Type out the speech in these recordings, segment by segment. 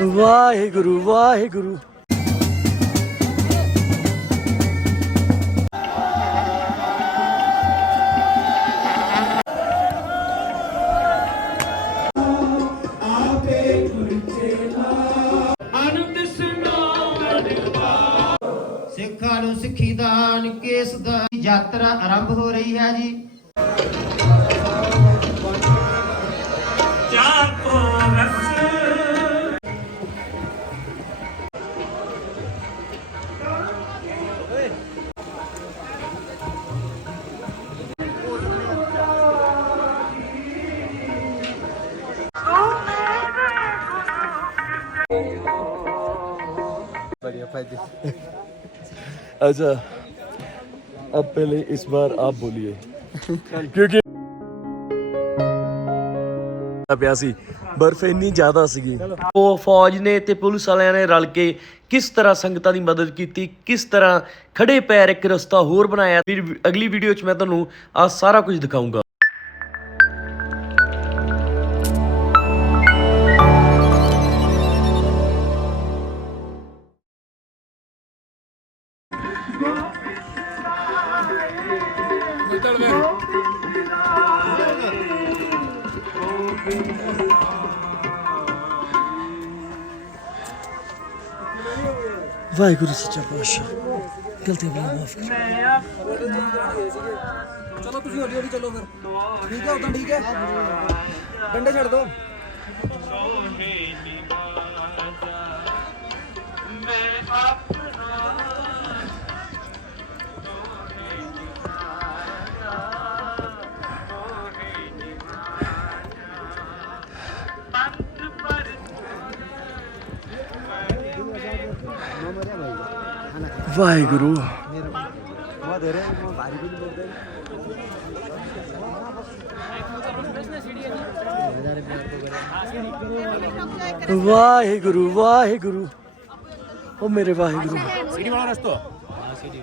ਵਾਹਿਗੁਰੂ ਵਾਹਿਗੁਰੂ। ਸਿੱਖਾਂ ਨੂੰ ਸਿੱਖੀ ਦਾਨ ਕੇਸ ਦਾ ਯਾਤਰਾ ਆਰੰਭ ਹੋ ਰਹੀ ਹੈ ਜੀ। अच्छा अब पहले इस बार आप बोलिए क्योंकि ਪਿਆ ਸੀ ਬਰਫ਼ ਇੰਨੀ ਜ਼ਿਆਦਾ ਸੀਗੀ ਉਹ ਫੌਜ ਨੇ ਤੇ ਪੁਲਿਸ ਵਾਲਿਆਂ ਨੇ ਰਲ ਕੇ ਕਿਸ ਤਰ੍ਹਾਂ ਸੰਗਤਾਂ ਦੀ ਮਦਦ ਕੀਤੀ ਕਿਸ ਤਰ੍ਹਾਂ ਖੜੇ ਪੈਰ ਇੱਕ ਰਸਤਾ ਹੋਰ ਬਣਾਇਆ ਫਿਰ ਅਗਲੀ ਵੀਡੀਓ 'ਚ ਮੈਂ ਤੁਹਾਨੂੰ ਆ ਸਾਰਾ ਕੁਝ ਦਿਖਾਊਂਗਾ ਵਾਹਿਗੁਰੂ ਸੱਚਾ ਪਾਤਸ਼ਾਹ ਗਲਤੀ ਬਲਾ ਮਾਫ ਕਰ ਚਲੋ ਤੁਸੀਂ ਹੌਲੀ ਹੌਲੀ ਚੱਲੋ ਫਿਰ ਠੀਕ ਹੈ ਉਦਾਂ ਠੀਕ ਹੈ ਡੰਡੇ ਛੱਡ ਦਿਓ ਵਾਹਿਗੁਰੂ ਵਾਹਿਗੁਰੂ ਵਾਹਿਗੁਰੂ ਉਹ ਮੇਰੇ ਵਾਹਿਗੁਰੂ ਸੀੜੀ ਵਾਲਾ ਰਸਤਾ? ਹਾਂ ਸੀੜੀ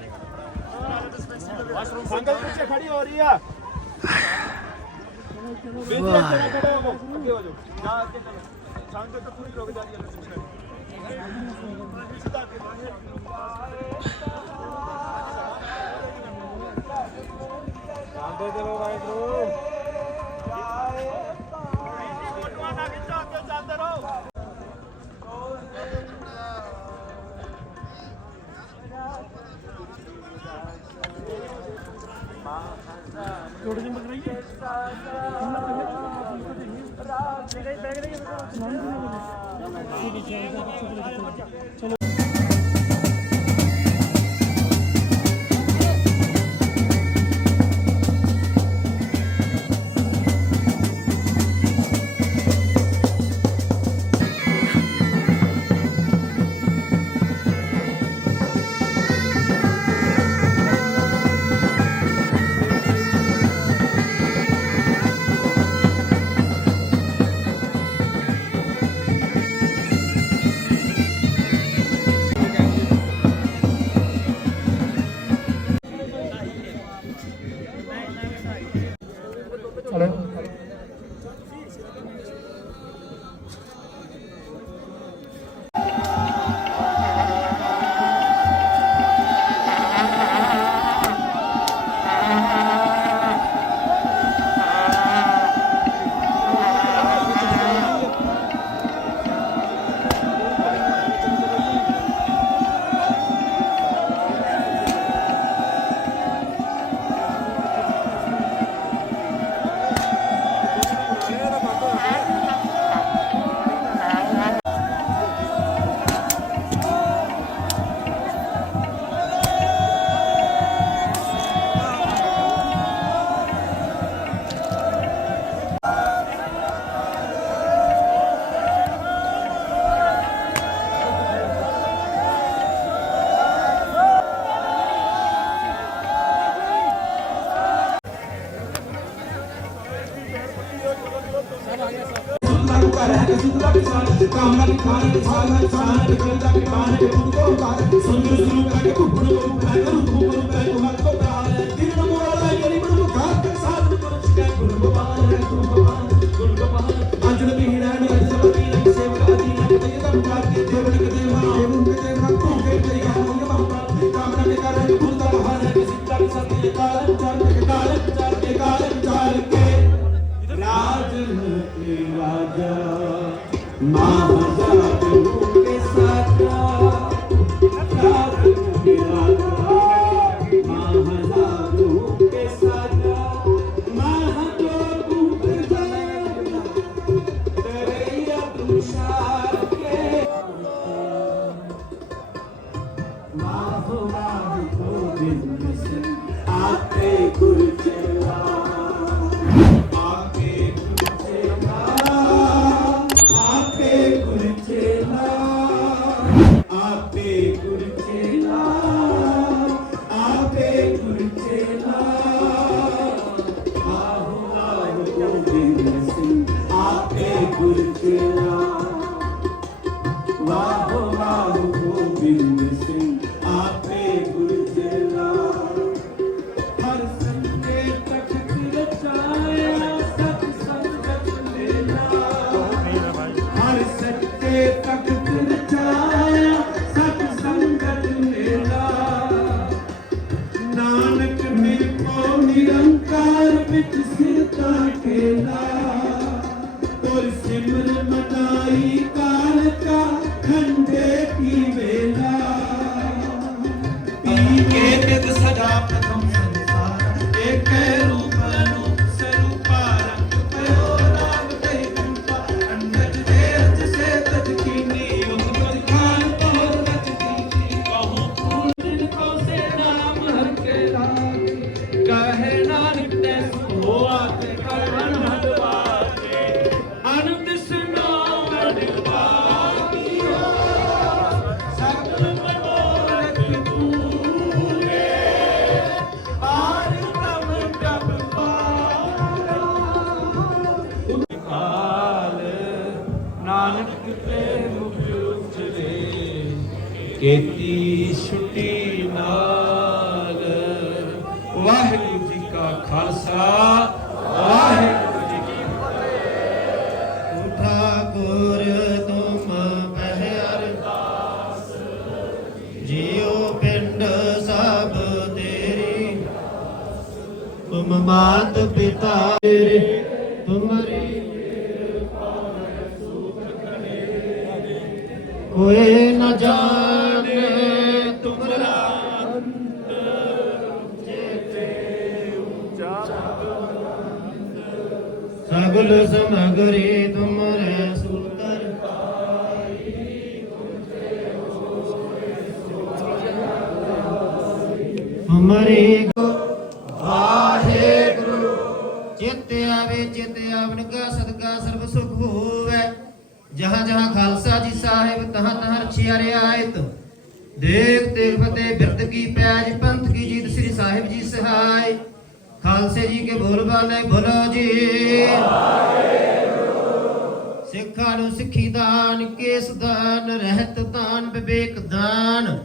ਵਾਸ਼ਰੂਮ ਸੰਗਲ ਪਿੱਛੇ ਖੜੀ ਹੋ ਰਹੀ ਆ। ਵਾਹ ਅੱਗੇ ਹੋ ਜਾਓ। ਨਾ, ਅੱਗੇ ਚਲੋ। ਸੰਗਲ ਤਾਂ ਪੂਰੀ ਰੁਕ ਜਾ ਰਹੀ ਹੈ ਜਾਂਦੇ ਚਲੋ ਰਾਈਟ ਰੋ ਜੋੜ ਜਿੰਮ ਕਰਾਈਏ ਰਾਜ ਜਿਹੜੇ ਬੈਗ ਦੇ ਚਲੋ Bye. ਵਾਹ ਵਾਹ ਜਿਉ ਪਿੰਡ ਸਭ ਤੇਰੀ। ਤੁਮ ਮਾਤ ਪਿਤਾ ਤੇਰੇ ਤੁਮਰੀ ਕੋਈ ਨ ਜਾਣੇ ਤੁਮਰਾ ਸਗਲ ਸਮਗਰੀ ਦੇਖ ਦੇਖ ਫਤਿਹ ਬਿਰਦ ਕੀ ਪੈਜ ਪੰਥ ਕੀ ਜੀਤ, ਸ੍ਰੀ ਸਾਹਿਬ ਜੀ ਸਹਾਇ। ਖਾਲਸੇ ਜੀ ਕੇ ਬੋਲ ਬਾਲੇ, ਬੋਲੋ ਜੀ। ਸਿੱਖਾਂ ਨੂੰ ਸਿੱਖੀ ਦਾਨ, ਕੇਸ ਦਾਨ, ਰਹਿਤ ਦਾਨ, ਵਿਵੇਕ ਦਾਨ,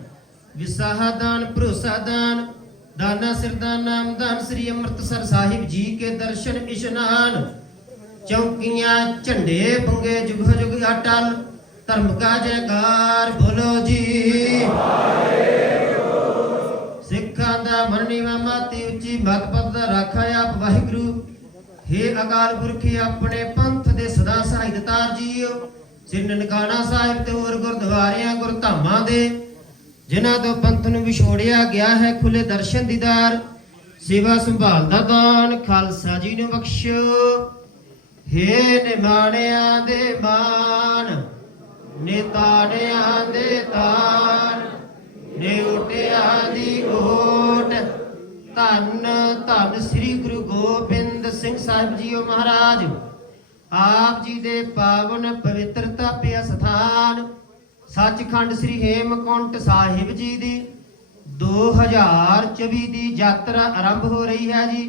ਵਿਸਾਹ ਦਾਨ, ਭਰੋਸਾ ਦਾਨ, ਦਾਨਾ ਸਿਰਦਾਨ ਨਾਮ ਦਾਨ, ਸ੍ਰੀ ਅੰਮ੍ਰਿਤਸਰ ਸਾਹਿਬ ਜੀ ਕੇ ਦਰਸ਼ਨ ਇਸ਼ਨਾਨ। ਚੌਕੀਆਂ, ਝੰਡੇ, ਪੰਗੇ ਜੁਗ ਜੁਗ ਅਟਲ ਧਰਮ ਕਾ ਜੈਕਾਰ ਬੋਲੋ ਜੀ। ਸਿੱਖਾਂ ਦਾ ਮਰਨੀ ਮਾਤੀ ਉੱਚੀ ਮਤ ਪਦ ਦਾ ਰਾਖਾ ਆਪ ਵਾਹਿਗੁਰੂ। ਹੇ ਅਕਾਲ ਪੁਰਖ, ਆਪਣੇ ਪੰਥ ਦੇ ਸਦਾ ਸਹਾਇਤਾਰ ਜੀਓ। ਸ੍ਰੀ ਨਨਕਾਣਾ ਸਾਹਿਬ ਤੇ ਹੋਰ ਗੁਰਦੁਆਰਿਆਂ, ਗੁਰਧਾਮਾਂ ਦੇ, ਜਿਨ੍ਹਾਂ ਤੋਂ ਪੰਥ ਨੂੰ ਵਿਛੋੜਿਆ ਗਿਆ ਹੈ ਖੁੱਲੇ ਦਰਸ਼ਨ ਦੀਦਾਰ ਸੇਵਾ ਸੰਭਾਲ ਦਾ ਦਾਨ, ਖਾਲਸਾ ਜੀ ਨੂੰ ਬਖਸ਼ੋ। ਹੇ ਨਿਮਾਣਿਆਂ ਦੇ ਮਾਨ ਨਿਤਾਣਿਆਂ ਦੇ ਤਾਨ ਨੇ ਉਟਿਆਂ ਦੀ ਓਟ ਧੰਨ ਧੰਨ ਸ੍ਰੀ ਗੁਰੂ ਗੋਬਿੰਦ ਸਿੰਘ ਸਾਹਿਬ ਜੀਓ ਮਹਾਰਾਜ। ਆਪ ਜੀ ਦੇ ਪਾਵਨ ਪਵਿੱਤਰ ਤਾਪਿਆ ਸਥਾਨ, ਸੱਚਖੰਡ ਸ੍ਰੀ ਹੇਮਕੁੰਟ ਸਾਹਿਬ ਜੀ ਦੀ 2024 ਦੀ ਯਾਤਰਾ ਆਰੰਭ ਹੋ ਰਹੀ ਹੈ ਜੀ।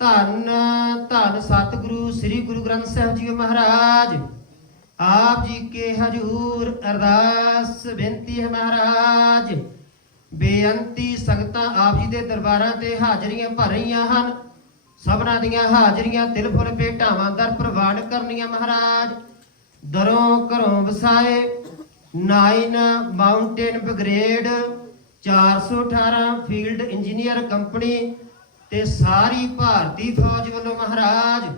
ਧੰਨ ਧੰਨ ਸਤਿਗੁਰੂ ਸ੍ਰੀ ਗੁਰੂ ਗ੍ਰੰਥ ਸਾਹਿਬ ਜੀ ਮਹਾਰਾਜ। ਆਪ ਜੀ ਕੇ ਹਜੂਰ ਅਰਦਾਸ ਬੇਨਤੀ ਹੈ ਮਹਾਰਾਜ। ਬੇਅੰਤੀ ਸੰਗਤਾਂ ਆਪ ਜੀ ਦੇ ਦਰਬਾਰਾਂ ਤੇ ਹਾਜ਼ਰੀਆਂ ਭਰ ਰਹੀਆਂ ਹਨ। ਸਭਨਾਂ ਦੀਆਂ ਹਾਜ਼ਰੀਆਂ ਤਿਲ ਫੁੱਲ ਭੇਟਾਵਾਂ ਦਰ ਪ੍ਰਵਾਨ ਕਰਨੀਆਂ ਮਹਾਰਾਜ। ਦਰੋਂ ਘਰੋਂ ਵਸਾਏ nine mountain brigade 418 field engineer company ਤੇ ਸਾਰੀ ਭਾਰਤੀ ਫੌਜ ਵੱਲੋਂ ਮਹਾਰਾਜ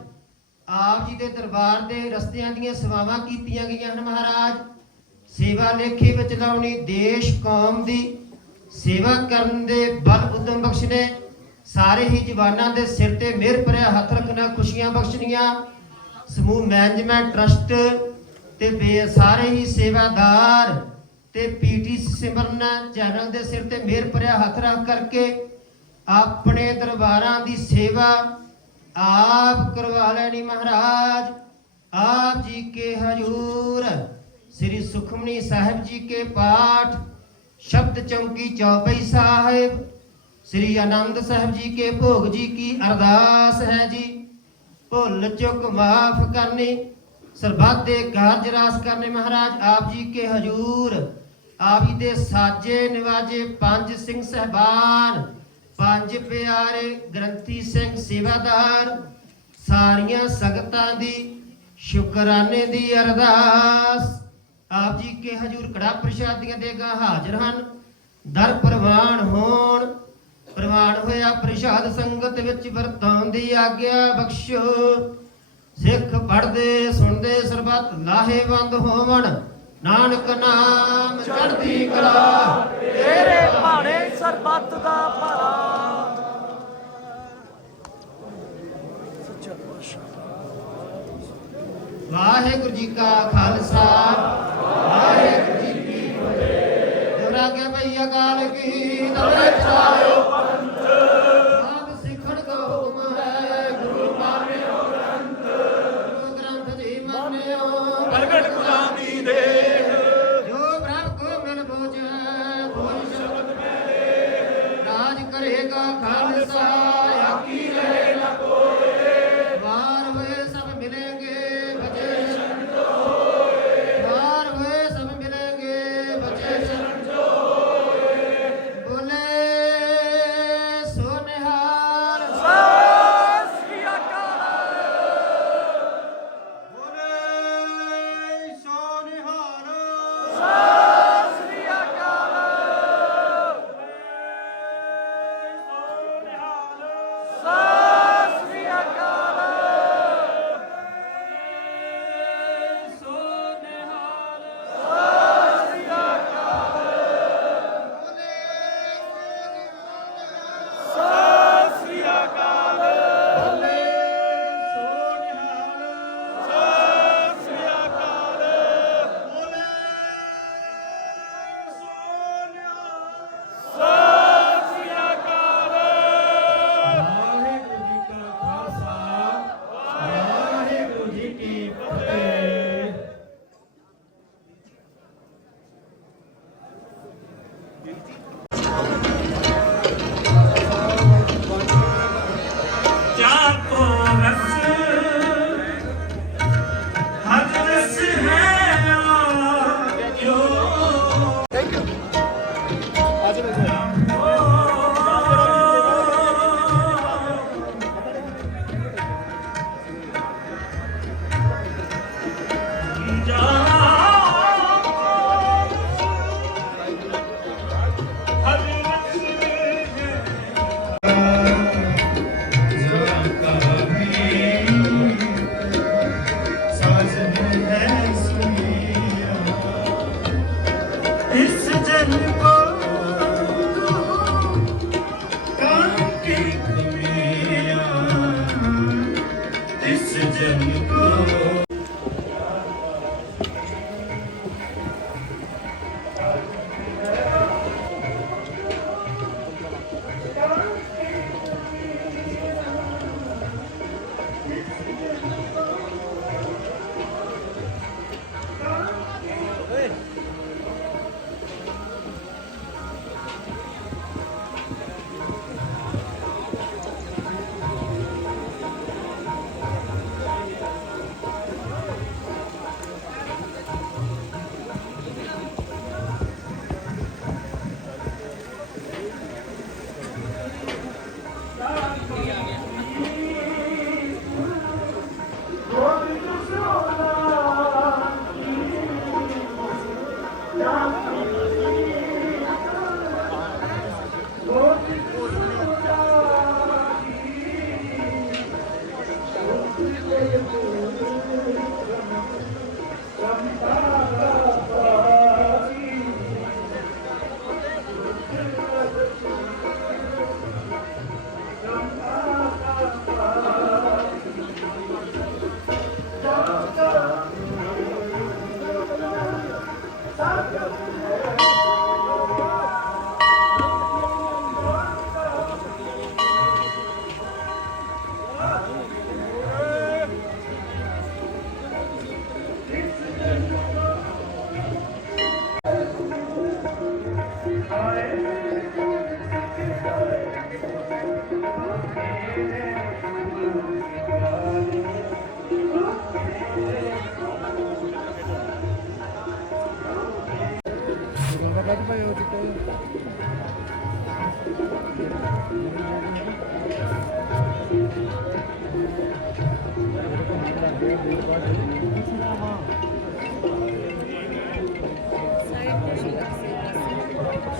ਆਪ ਜੀ ਦੇ ਦਰਬਾਰ ਦੇ ਰਸਤਿਆਂ ਦੀਆਂ ਸੇਵਾਵਾਂ ਕੀਤੀਆਂ ਗਈਆਂ ਹਨ ਮਹਾਰਾਜ। ਸੇਵਾ ਲੇਖੇ ਵਿੱਚ ਲਾਉਣੀ ਦੇਸ਼, ਕੌਮ ਦੀ ਸੇਵਾ ਕਰਨ ਦੇ ਬਲ ਉਦਮ ਬਖਸ਼ਣੇ ਸਾਰੇ ਹੀ ਜਵਾਨਾਂ ਦੇ ਸਿਰ ਤੇ ਮਿਹਰ ਭਰਿਆ ਹੱਥ ਰੱਖਣਾ, ਖੁਸ਼ੀਆਂ ਬਖਸ਼ਣੀਆਂ। ਸਮੂਹ ਮੈਨੇਜਮੈਂਟ ਟਰਸਟ ਤੇ ਬੇ ਸਾਰੇ ਹੀ ਸੇਵਾਦਾਰ ਤੇ ਪੀਟੀ ਸਿਮਰਨ ਚੈਨਲ ਦੇ ਸਿਰ ਤੇ ਮਿਹਰ ਭਰਿਆ ਹੱਥ ਰੱਖ ਕਰਕੇ ਆਪਣੇ ਦਰਬਾਰਾਂ ਦੀ ਸੇਵਾ ਆਪ ਕਰਵਾ ਲੈਣੀ ਮਹਾਰਾਜ। ਆਪ ਜੀ ਕੇ ਹਜੂਰ, ਸ੍ਰੀ ਸੁਖਮਨੀ ਸਾਹਿਬ ਜੀ ਕੇ ਪਾਠ, ਸ਼ਬਦ ਚੌਂਕੀ ਚੌਪਈ ਸਾਹਿਬ, ਸ੍ਰੀ ਆਨੰਦ ਸਾਹਿਬ ਜੀ ਕੇ ਭੋਗ ਜੀ ਕੀ ਅਰਦਾਸ ਹੈ ਜੀ। ਭੁੱਲ ਚੁੱਕ ਮਾਫ ਕਰਨੀ, ਸਰਬੱਤ ਦੇ ਕਾਰਜ ਰਾਸ ਕਰਨੇ ਮਹਾਰਾਜ, ਆਪ ਜੀ ਕੇ ਹਜੂਰ। ਆਪ ਜੀ ਦੇ ਸਾਜੇ ਨਿਵਾਜੇ ਪੰਜ ਸਿੰਘ ਸਹਿਬਾਨ ਪੰਜ ਪਿਆਰੇ ਗ੍ਰੰਥੀ ਸਿੰਘ ਸੇਵਾਦਾਰ, ਸਾਰੀਆਂ ਸੰਗਤਾਂ ਦੀ ਸ਼ੁਕਰਾਨੇ ਦੀ ਅਰਦਾਸ। ਆਪ ਜੀ ਕੇ ਹਜੂਰ ਕੜਾ ਪ੍ਰਸ਼ਾਦੀਆਂ ਦੇਗਾ ਹਾਜ਼ਰ ਹਨ। ਦਰ ਪ੍ਰਵਾਨ ਹੋਣ, ਪ੍ਰਵਾਨ ਹੋਇਆ ਪ੍ਰਸ਼ਾਦ ਸੰਗਤ ਵਿੱਚ ਵਰਤਾਉਣ ਦੀ ਆਗਿਆ ਬਖਸ਼ੋ। ਸਿੱਖ ਪੜਦੇ ਸੁਣਦੇ, ਸਰਬਤ ਲਾਹੇਵੰਦ ਹੋਵਣ। ਨਾਨਕ ਨਾਮ ਚੜ੍ਹਦੀ ਕਲਾ। ਤੇਰੇ ਭਾਣੇ ਸਰਬੱਤ ਦਾ ਭਲਾ ਵਾਹਿਗੁਰੂ ਜੀ ਕਾ ਖਾਲਸਾ। ਵਾਹਿਗੁਰੂ ਜੀ ਕੀ ਫਤਿਹ। ਦੁਰਾ ਕੇ ਭਈ ਅਕਾਲ ਕੀ ਦਵੇ ਚਾਇਓ ਪੰਥ ਆਪ ਸਿੱਖਣ ਕੋ ਹੁਕਮ ਹੈ ਗੁਰੂ ਮਾਨਿਓ ਗ੍ਰੰਥ। ਗੁਰੂ ਗ੍ਰੰਥ ਜੀ ਮੰਨਿਓ। ਪ੍ਰਗਟ ਗੁਲਾਮੀ ਦੇ ਜੋ ਪ੍ਰਭ ਕੋ ਮਿਲ ਬੋਝੈ ਕੋਈ ਸ਼ਬਦ ਮੇਰੇ ਰਾਜ ਕਰੇਗਾ ਖਾਲਸਾ।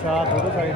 자, 도도사의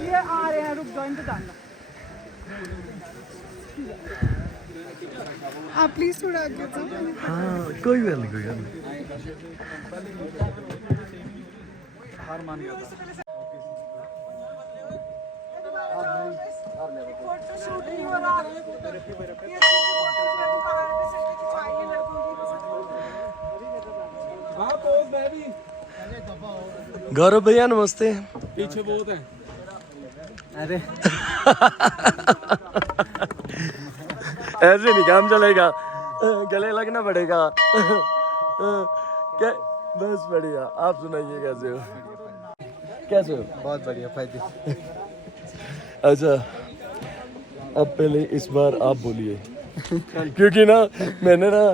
ਇਹ ਆ ਰਹੇ ਆ ਰੁਕ ਜਾਓ ਇੰਤਜ਼ਾਰ आप प्लीज थोड़ा आगे जाओ ਹਾਂ ਕੋਈ ਗੱਲ ਨਹੀਂ ਕੋਈ ਗੱਲ ਨਹੀਂ फोटो शूट नहीं हो रहा ये देखिए फोटो फ्रेम कवर पे से खिंचवाइए लड़कों की गौरव भैया नमस्ते पीछे बहुत है ऐसे नहीं काम चलेगा। गले लगना पड़ेगा। क्या? बस बढ़िया। आप सुनाइए कैसे हो? कैसे हो? बहुत बढ़िया फ़ायदे। अच्छा अब पहले इस बार आप बोलिए। क्योंकि ना मैंने ना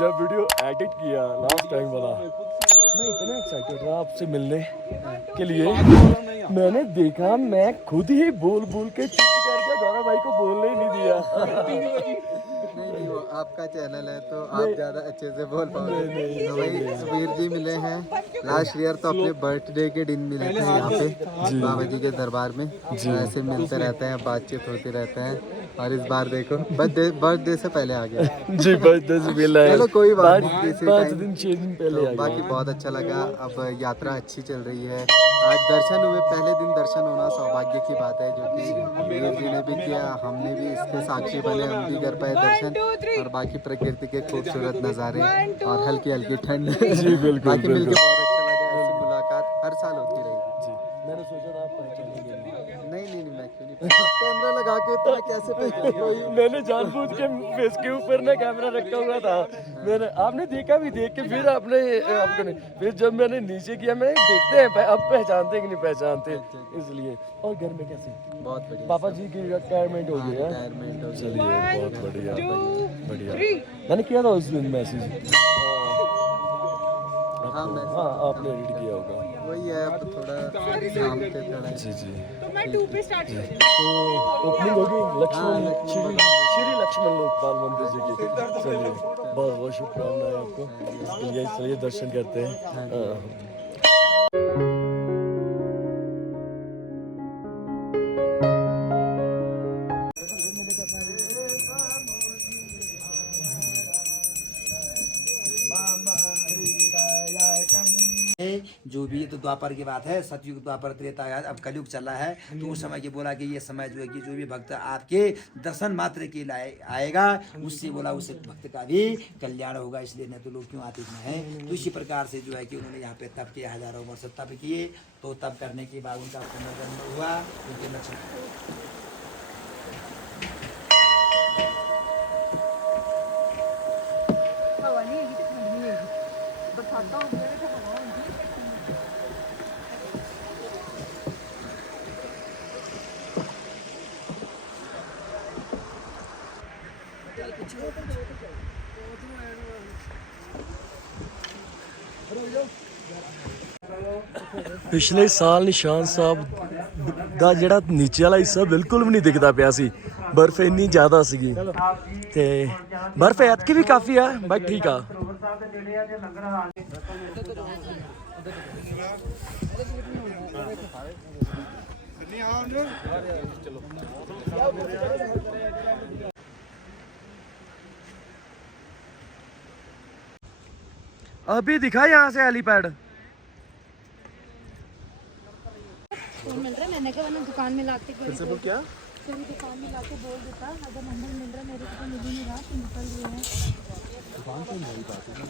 जब वीडियो एडिट किया लास्ट टाइम वाला मैं इतना एक्साइटेड था आपसे मिलने के लिए। मैंने देखा मैं खुद ही बोल बोल के चुप करके गौरव भाई को बोलने ही दिया। नहीं नहीं वो आपका चैनल है तो आप ज़्यादा अच्छे से बोल पाओगे। तो भाई सुबीर जी मिले हैं। लास्ट ईयर तो अपने बर्थडे के दिन मिले थे यहाँ पे। बाबा जी के दरबार में। ऐसे मिलते रहते हैं बातचीत होती रहते हैं। और इस बार देखो बर्थडे बर्थडे से पहले आ गया। जी दस मिला है चलो कोई बात नहीं, किसी पाँच दिन छह दिन पहले तो आ गया। बाकी बहुत अच्छा लगा। अब यात्रा अच्छी चल रही है। आज दर्शन हुए पहले दिन दर्शन होना सौभाग्य की बात है जो कि वीर जी ने भी किया हमने भी इसके साक्षी बने हम भी कर पाए दर्शन। और बाकी प्रकृति के खूबसूरत नज़ारे और हल्की हल्की ठंड बिल्कुल, बाकी मिलके कैमरा लगा के इतना कैसे कोई मैंने जानबूझ के फेस के ऊपर ना कैमरा रखा हुआ था। मैंने आपने देखा भी देख के फिर आपने आपको फिर जब मैंने नीचे किया मैं देखते हैं अब पहचानते कि नहीं पहचानते इसलिए। और घर में कैसे? बहुत बढ़िया पापा जी की रिटायरमेंट हो गई है। रिटायरमेंट हो गई। चलिए बहुत बढ़िया बढ़िया। मैंने किया था उस दिन मैसेज। हाँ हाँ आपने एडिट किया होगा। वही है अब थोड़ा शाम के थोड़ा जी जी तो मैं टू पे स्टार्ट करती हूँ तो ओपनिंग होगी लक्ष्मण हाँ, श्री श्री लक्ष्मण लोकपाल मंदिर जी की चलिए बहुत बहुत शुभकामनाएं आपको इसके लिए चलिए दर्शन करते हैं हाँ। द्वापर की बात है, सतयुग द्वापर त्रेता अब कलयुग चला है। तो उस समय की बोला कि ये समय जो है कि जो भी भक्त आपके दर्शन मात्र के लिए आएगा, उससे बोला उस भक्त का भी कल्याण होगा, इसलिए नहीं तो लोग क्यों आते हैं? तो इसी प्रकार से जो है कि उन्होंने यहाँ पे तप किया, हज़ारों वर्ष तप किए तो तप करने के बाद उनका पुनर्जन्म हुआ, उनके लक्ष्मण हवा नहीं ਪਿਛਲੇ ਸਾਲ ਨਿਸ਼ਾਨ ਸਾਹਿਬ ਦਾ ਜਿਹੜਾ ਨੀਚੇ ਵਾਲਾ ਹਿੱਸਾ ਬਿਲਕੁਲ ਵੀ ਨਹੀਂ ਦਿਖਦਾ ਪਿਆ ਸੀ ਬਰਫ਼ ਇੰਨੀ ਜ਼ਿਆਦਾ ਸੀਗੀ ਤੇ ਬਰਫ਼ ਐਤਕੀ ਵੀ ਕਾਫੀ ਆ ਬਟ ਠੀਕ ਆ अभी दिखा यहाँ से हेलीपैड मिल रहा है मैंने कहा वरना दुकान में लाके फिर से क्या फिर दुकान में लाके बोल देता अगर नंबर मिल रहा है मेरे को तो मिल ही नहीं रहा तो निकल रहे हैं दुकान से मेरी बात है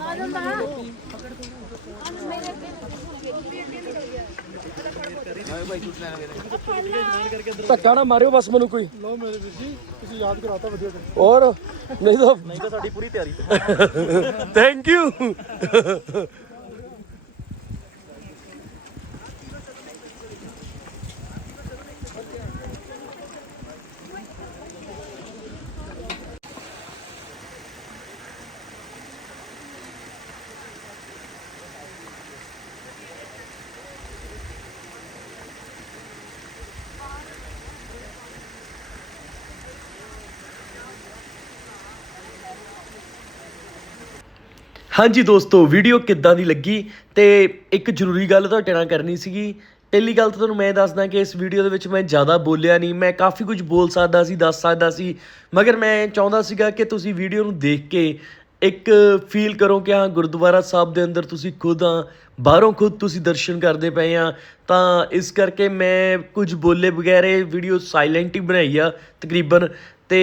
आ ਧੱਕਾ ਨਾ ਮਾਰਿਓ ਬਸ ਮੈਨੂੰ ਕੋਈ ਲਓ ਮੇਰੇ ਵੀਰ ਜੀ ਤੁਸੀਂ ਯਾਦ ਕਰਾਤਾ ਵਧੀਆ ਔਰ ਨਹੀਂ ਤਾਂ ਨਹੀਂ ਤਾਂ ਸਾਡੀ ਪੂਰੀ ਤਿਆਰੀ ਥੈਂਕ ਯੂ ਹਾਂਜੀ ਦੋਸਤੋ ਵੀਡੀਓ ਕਿੱਦਾਂ ਦੀ ਲੱਗੀ? ਤੇ ਇੱਕ ਜ਼ਰੂਰੀ ਗੱਲ ਤੁਹਾਡੇ ਨਾਲ ਕਰਨੀ ਸੀਗੀ। ਪਹਿਲੀ ਗੱਲ ਤਾਂ ਤੁਹਾਨੂੰ ਮੈਂ ਦੱਸਦਾ ਕਿ ਇਸ ਵੀਡੀਓ ਦੇ ਵਿੱਚ ਮੈਂ ਜ਼ਿਆਦਾ ਬੋਲਿਆ ਨਹੀਂ। ਮੈਂ ਕਾਫੀ ਕੁਝ ਬੋਲ ਸਕਦਾ ਸੀ, ਦੱਸ ਸਕਦਾ ਸੀ। ਮਗਰ ਮੈਂ ਚਾਹੁੰਦਾ ਸੀਗਾ ਕਿ ਤੁਸੀਂ ਵੀਡੀਓ ਨੂੰ ਦੇਖ ਕੇ ਇੱਕ ਫੀਲ ਕਰੋ ਕਿ ਹਾਂ, ਗੁਰਦੁਆਰਾ ਸਾਹਿਬ ਦੇ ਅੰਦਰ ਤੁਸੀਂ ਖੁਦ ਆ, ਬਾਹਰੋਂ ਖੁਦ ਤੁਸੀਂ ਦਰਸ਼ਨ ਕਰਦੇ ਪਏ ਆ। ਤਾਂ ਇਸ ਕਰਕੇ ਮੈਂ ਕੁਝ ਬੋਲੇ ਬਗੈਰ ਇਹ ਵੀਡੀਓ ਸਾਇਲੈਂਟ ਹੀ ਬਣਾਈ ਆ, ਤਕਰੀਬਨ। ਤੇ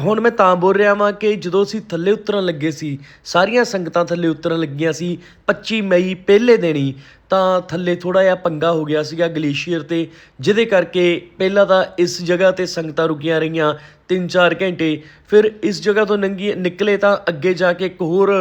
ਹੁਣ ਮੈਂ ਤਾਂ ਬੋਲ ਰਿਹਾ ਵਾਂ ਕਿ ਜਦੋਂ ਅਸੀਂ ਥੱਲੇ ਉਤਰਨ ਲੱਗੇ ਸੀ, ਸਾਰੀਆਂ ਸੰਗਤਾਂ ਥੱਲੇ ਉਤਰਨ ਲੱਗੀਆਂ ਸੀ 25 ਮਈ ਪਹਿਲੇ ਦਿਨ ਹੀ। ਤਾਂ ਥੱਲੇ ਥੋੜਾ ਜਿਹਾ ਪੰਗਾ ਹੋ ਗਿਆ ਸੀਗਾ ਗਲੇਸ਼ੀਅਰ ਤੇ, ਜਿਹਦੇ ਕਰਕੇ ਪਹਿਲਾਂ ਤਾਂ ਇਸ ਜਗ੍ਹਾ ਤੇ ਸੰਗਤਾਂ ਰੁਕੀਆਂ ਰਹੀਆਂ 3-4 ਘੰਟੇ। ਫਿਰ ਇਸ ਜਗ੍ਹਾ ਤੋਂ ਨੰਗੀ ਨਿਕਲੇ ਤਾਂ ਅੱਗੇ ਜਾ ਕੇ ਇੱਕ ਹੋਰ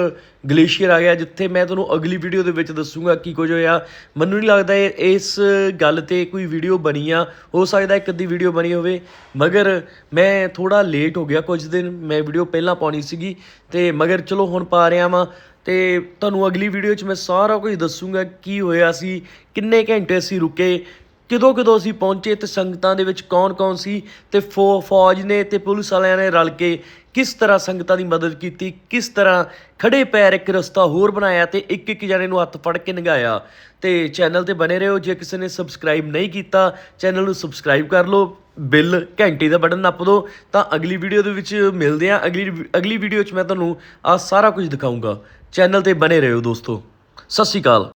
ਗਲੇਸ਼ੀਅਰ ਆ ਗਿਆ, ਜਿੱਥੇ ਮੈਂ ਤੁਹਾਨੂੰ ਅਗਲੀ ਵੀਡੀਓ ਦੇ ਵਿੱਚ ਦੱਸੂਗਾ ਕੀ ਕੁਝ ਹੋਇਆ। ਮੈਨੂੰ ਨਹੀਂ ਲੱਗਦਾ ਇਹ, ਇਸ ਗੱਲ ਤੇ ਕੋਈ ਵੀਡੀਓ ਬਣੀ ਆ। ਹੋ ਸਕਦਾ ਇੱਕ ਅੱਧੀ ਵੀਡੀਓ ਬਣੀ ਹੋਵੇ, ਮਗਰ ਮੈਂ ਥੋੜਾ ਲੇਟ ਹੋ ਗਿਆ ਕੁਝ ਦਿਨ, ਮੈਂ ਵੀਡੀਓ ਪਹਿਲਾਂ ਪਾਉਣੀ ਸੀਗੀ। ਤੇ ਮਗਰ ਚਲੋ ਹੁਣ ਪਾ ਰਿਹਾ ਵਾਂ। ਤੇ ਤੁਹਾਨੂੰ ਅਗਲੀ ਵੀਡੀਓ 'ਚ ਮੈਂ ਸਾਰਾ ਕੁਝ ਦੱਸੂਗਾ ਕੀ ਹੋਇਆ ਸੀ, ਕਿੰਨੇ ਘੰਟੇ ਅਸੀਂ ਰੁਕੇ, ਕਿਦੋਂ ਕਿਦੋਂ ਅਸੀਂ ਪਹੁੰਚੇ ਤੇ ਸੰਗਤਾਂ ਦੇ ਵਿੱਚ ਕੌਣ-ਕੌਣ ਸੀ ਤੇ ਫੌ- ਫੌਜ ਨੇ ਤੇ ਪੁਲਿਸ ਵਾਲਿਆਂ ਨੇ ਰਲ ਕੇ ਕਿਸ ਤਰ੍ਹਾਂ ਸੰਗਤਾਂ ਦੀ ਮਦਦ ਕੀਤੀ, ਕਿਸ ਤਰ੍ਹਾਂ ਖੜੇ ਪੈਰ ਇੱਕ ਰਸਤਾ ਹੋਰ ਬਣਾਇਆ ਤੇ ਇੱਕ ਇੱਕ ਜਣੇ ਨੂੰ ਹੱਥ ਫੜ ਕੇ ਨਗਾਇਆ। ਤੇ ਚੈਨਲ ਤੇ ਬਨੇ ਰਹੋ, ਜੇ ਕਿਸੇ ਨੇ ਸਬਸਕ੍ਰਾਈਬ ਨਹੀਂ ਕੀਤਾ, ਚੈਨਲ ਨੂੰ ਸਬਸਕ੍ਰਾਈਬ ਕਰ ਲਓ। ਬਿੱਲ ਘੰਟੀ ਦਾ ਬਟਨ ਨੱਪ ਦਿਓ ਤਾਂ ਅਗਲੀ ਵੀਡੀਓ ਦੇ ਵਿੱਚ ਮਿਲਦੇ ਹਾਂ। ਅਗਲੀ ਅਗਲੀ ਵੀਡੀਓ 'ਚ ਮੈਂ ਤੁਹਾਨੂੰ ਆ ਸਾਰਾ ਕੁਝ ਦਿਖਾਊਂਗਾ। ਚੈਨਲ ਤੇ ਬਨੇ ਰਹੋ ਦੋਸਤੋ। ਸਤਿ ਸ਼੍ਰੀ ਅਕਾਲ।